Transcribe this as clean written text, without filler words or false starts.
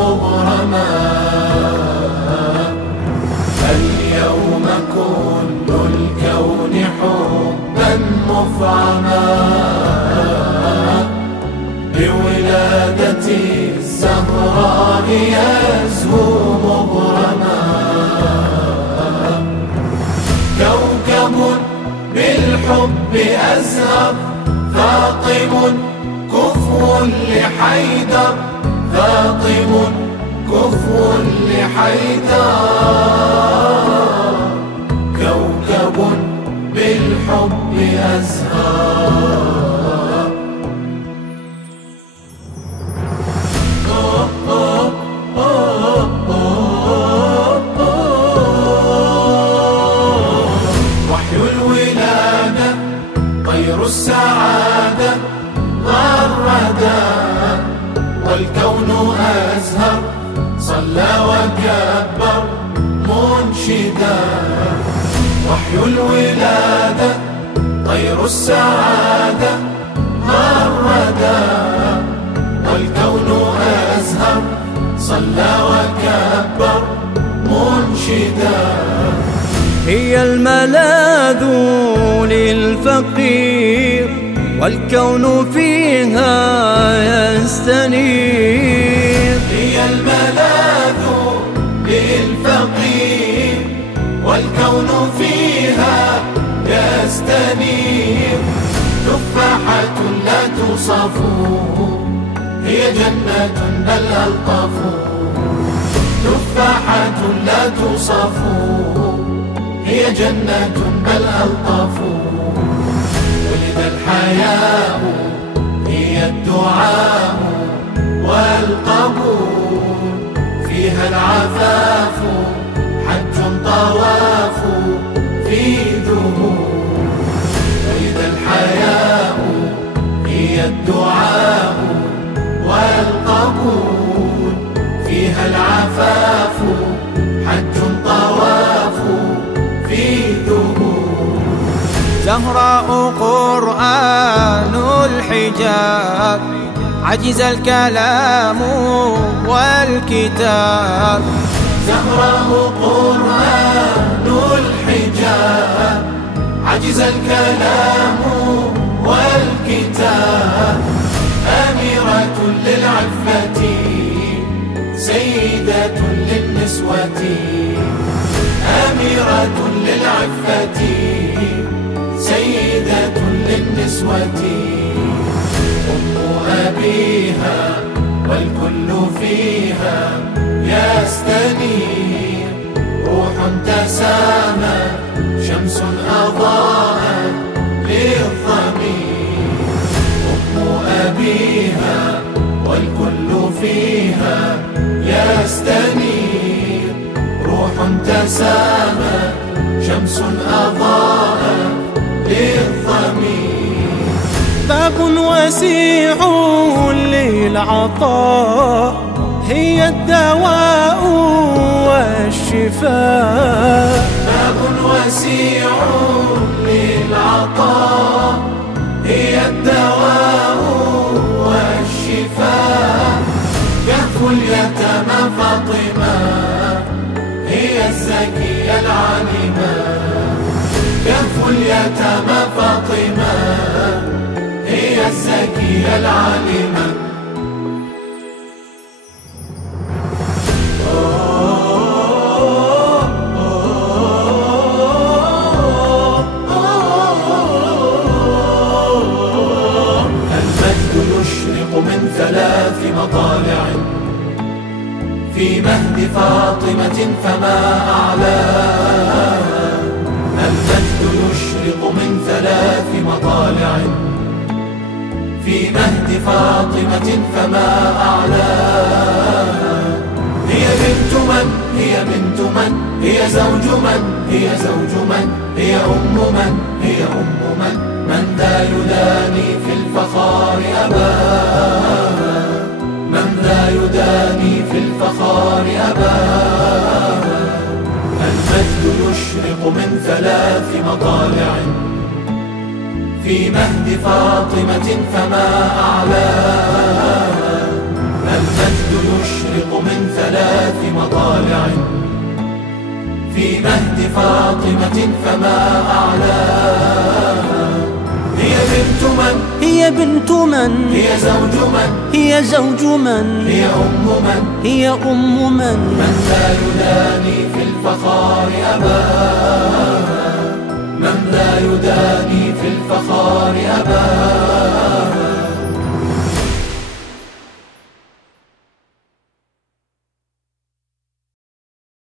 مغرما. اليوم كل الكون حبا مفعما بولادة الزهراء يزهو مغرما. كوكب بالحب أزهر فاطم كفو لحيدر، فاطم كفو لحيدر. كوكب بالحب أزهر. وحي الولادة طير السعادة غردا، والكون أزهر صلى وكبر منشدا. وحي الولادة طير السعادة غردا، والكون أزهر صلى وكبر منشدا. هي الملاذ للفقير والكون فيها يستنير. هي الملاذ للفقير والكون فيها يستنير. تفاحة لا توصف هي جنة بل ألطف. تفاحة لا توصف هي جنة بل ألطف. ولد الحياء هي الدعاء والقبول، فيها العفاف حج طواف في ذهول. ولد الحياء هي الدعاء والقبول، فيها العفاف حج طواف في ذهول. زهراء قرآن الحجاب، عجز الكلام والكتاب. زهراء قرآن الحجاب، عجز الكلام والكتاب. أميرة للعفة سيدة للنسوة، أميرة للعفة سيدة للنسوة. أم أبيها والكل فيها يستنير. روح تسامى شمس أضاءت للضمير. أم أبيها والكل فيها يستنير. روح تسامى شمس أضاءت للضمير. باب وسيع للعطاء، هي الدواء والشفاء. باب وسيع للعطاء، هي الدواء والشفاء. كهف اليتامى فاطمة هي الزكية العالمة. كهف اليتامى فاطمة هي الزكية العالمة. المجد يشرق من 3 مطالع في مهد فاطمة فما أعلاها. المجد يشرق من 3 مطالع في مهد فاطمة فما أعلاها. هي بنت من؟ هي بنت من؟ هي زوج من؟ هي زوج من؟ هي أم من؟ هي أم من؟ من ذا يداني في الفخار أباها؟ من ذا يداني في الفخار أباها؟ المجد يشرق من 3 مطالع في مهد فاطمة فما أعلاها. المجد يشرق من مطالع، في مهد فاطمة فما أعلاها. هي بنت من؟ هي بنت من؟ هي زوج من؟ هي زوج من؟ هي أم من؟ هي أم من؟ من لا يداني في الفخار أباها، من لا يداني في الفخار أباها.